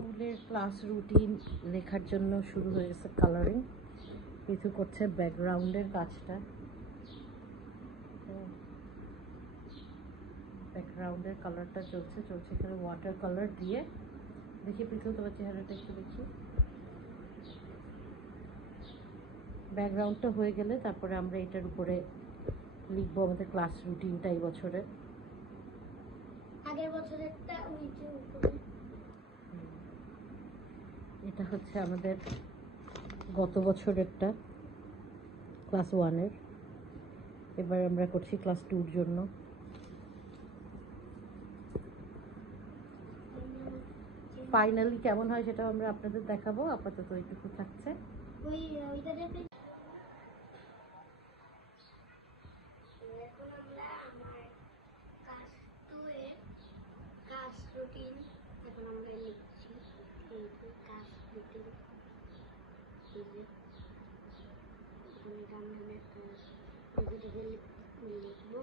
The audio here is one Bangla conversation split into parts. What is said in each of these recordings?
স্কুলের ক্লাস রুটিন লেখার জন্য শুরু হয়ে গেছে কালারিং। কিছু করছে ব্যাকগ্রাউন্ডের কাজটা, ব্যাকগ্রাউন্ডের কালারটা চলছে এখানে ওয়াটার কালার দিয়ে। দেখি পৃথু তোমার চেহারাটা একটু দেখি। ব্যাকগ্রাউন্ডটা হয়ে গেলে তারপরে আমরা এটার উপরে লিখবো আমাদের ক্লাস রুটিনটা এই বছরের। আগের বছরেরটা ওইটার উপরে। এটা হচ্ছে আমাদের গত বছরেরটা ক্লাস 1-এর। এবার আমরা করছি ক্লাস 2-র জন্য। ফাইনালি কেমন হয় সেটা আমরা আপনাদের দেখাবো। আপাতত এইটুকু থাকছে। এখন আমরা আমার ক্লাস 2 এর ক্লাস রুটিন এখন আমরা লিখছি। এই ক্লাস রুটিন এখানে আমরা একটা লিখবো।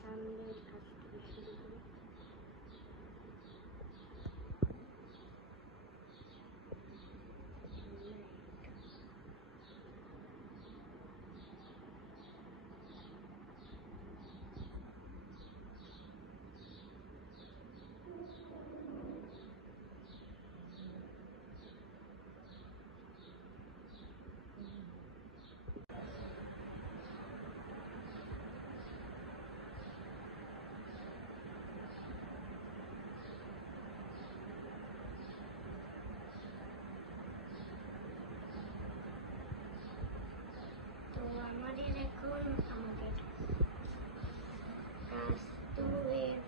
সামনের কাজ থেকে শুরু করি। আমাদের এখন আমাদের ক্লাস 2 এর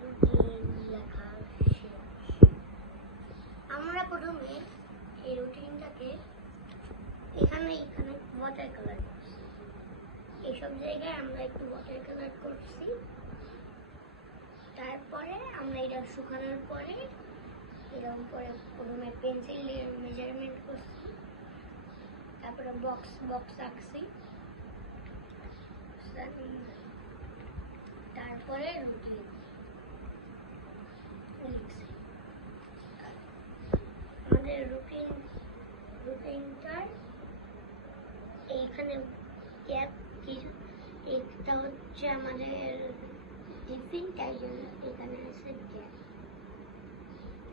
রুটিন লেখা শেষ। আমরা প্রথমে এই রুটিনটাকে এখানে ওয়াটার কালার করছি। এইসব জায়গায় আমরা একটু ওয়াটার কালার করছি। তারপরে আমরা এটা শুকানোর পরে এরকম করে প্রথমে পেন্সিল দিয়ে মেজারমেন্ট করছি। তারপরে বক্স আঁকছি। তারপরে রুটিন লিখছি। আমাদের রুটিনটার এইখানে গ্যাপ কিছু, এটা হচ্ছে আমাদের টিফিন, তাই জন্য এখানে আছে গ্যাপ,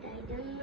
তাই জন্য